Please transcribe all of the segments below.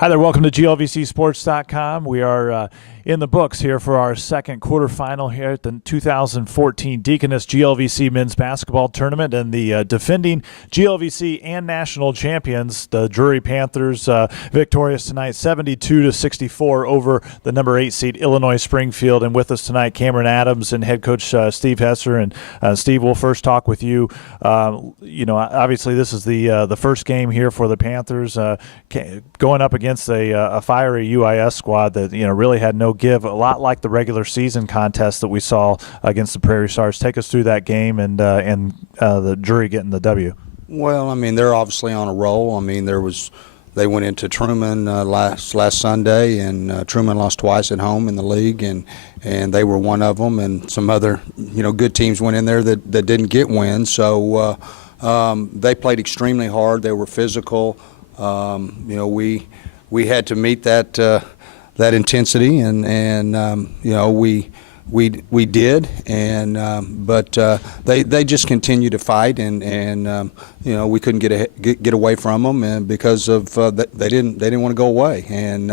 Hi there. Welcome to GLVCsports.com. We are in the books here for our second quarterfinal here at the 2014 Deaconess GLVC Men's Basketball Tournament, and the defending GLVC and national champions, the Drury Panthers, victorious tonight 72-64 over the number 8 seed Illinois Springfield. And with us tonight, Cameron Adams and head coach Steve Hesser. And Steve, we'll first talk with you. Obviously this is the first game here for the Panthers, going up against a fiery UIS squad that really had no give, a lot like the regular season contest that we saw against the Prairie Stars. Take us through that game and the Drury getting the W. Well, I mean, they're obviously on a roll. I mean, they went into Truman last Sunday, and Truman lost twice at home in the league, and they were one of them. And some other good teams went in there that didn't get wins. So they played extremely hard. They were physical. We had to meet that intensity, and we did, but they just continued to fight, and we couldn't get away from them, and because of they didn't want to go away, and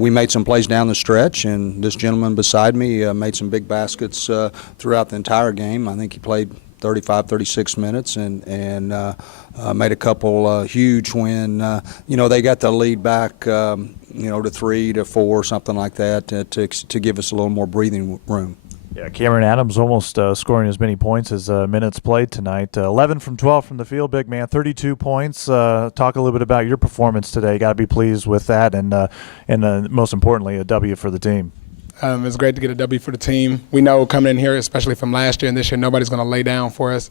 we made some plays down the stretch, and this gentleman beside me made some big baskets throughout the entire game. I think he played 35, 36 minutes, and made a couple huge when they got the lead back, to 3 to 4, something like that, to give us a little more breathing room. Yeah, Cameron Adams almost scoring as many points as minutes played tonight. 11 from 12 from the field, big man, 32 points. Talk a little bit about your performance today. Got to be pleased with that, and most importantly, a W for the team. It's great to get a W for the team. We know coming in here, especially from last year and this year, nobody's going to lay down for us.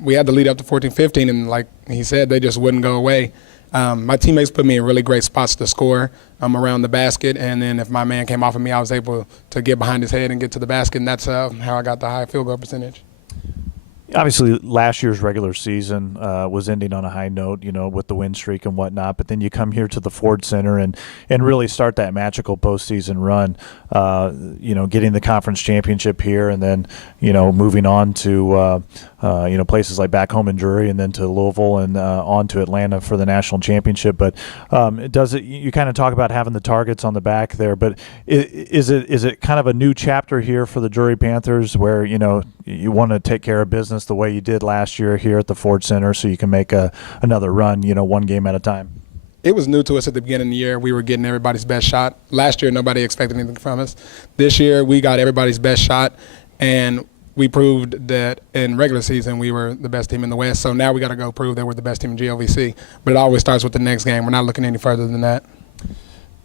We had to lead up to 14-15, and like he said, they just wouldn't go away. My teammates put me in really great spots to score around the basket, and then if my man came off of me, I was able to get behind his head and get to the basket, and that's how I got the high field goal percentage. Obviously, last year's regular season was ending on a high note, with the win streak and whatnot. But then you come here to the Ford Center and really start that magical postseason run, getting the conference championship here, and then, moving on to, places like back home in Drury, and then to Louisville, and on to Atlanta for the national championship. But you kind of talk about having the targets on the back there, but is it kind of a new chapter here for the Drury Panthers where, you want to take care of business the way you did last year here at the Ford Center, so you can make another run, one game at a time? It was new to us at the beginning of the year. We were getting everybody's best shot. Last year, nobody expected anything from us. This year, we got everybody's best shot, and we proved that in regular season we were the best team in the West. So now we got to go prove that we're the best team in GLVC. But it always starts with the next game. We're not looking any further than that.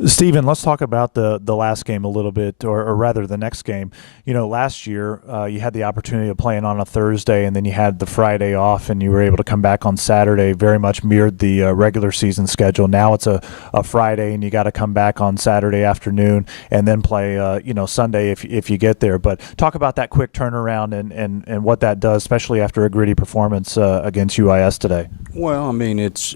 Steven, let's talk about the last game a little bit, or rather the next game. Last year you had the opportunity of playing on a Thursday, and then you had the Friday off, and you were able to come back on Saturday. Very much mirrored the regular season schedule. Now it's a Friday, and you got to come back on Saturday afternoon, and then play Sunday if you get there. But talk about that quick turnaround and what that does, especially after a gritty performance against UIS today. Well, I mean, it's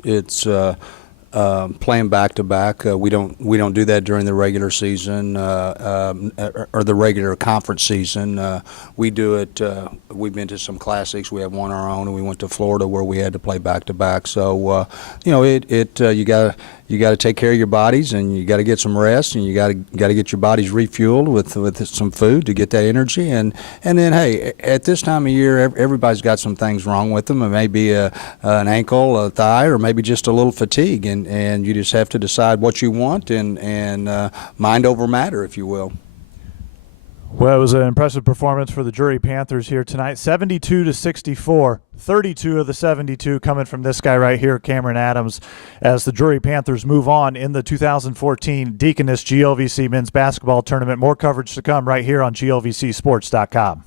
playing back to back. We don't do that during the regular season or the regular conference season. We do it. We've been to some classics. We have one our own, and we went to Florida where we had to play back to back. So you got to take care of your bodies, and you got to get some rest, and you got to get your bodies refueled with some food to get that energy. And then, hey, at this time of year, everybody's got some things wrong with them. It may be an ankle, a thigh, or maybe just a little fatigue, and you just have to decide what you want, and mind over matter, if you will. Well, it was an impressive performance for the Drury Panthers here tonight, 72-64. 32 of the 72 coming from this guy right here, Cameron Adams, as the Drury Panthers move on in the 2014 Deaconess GLVC Men's Basketball Tournament. More coverage to come right here on GLVCsports.com.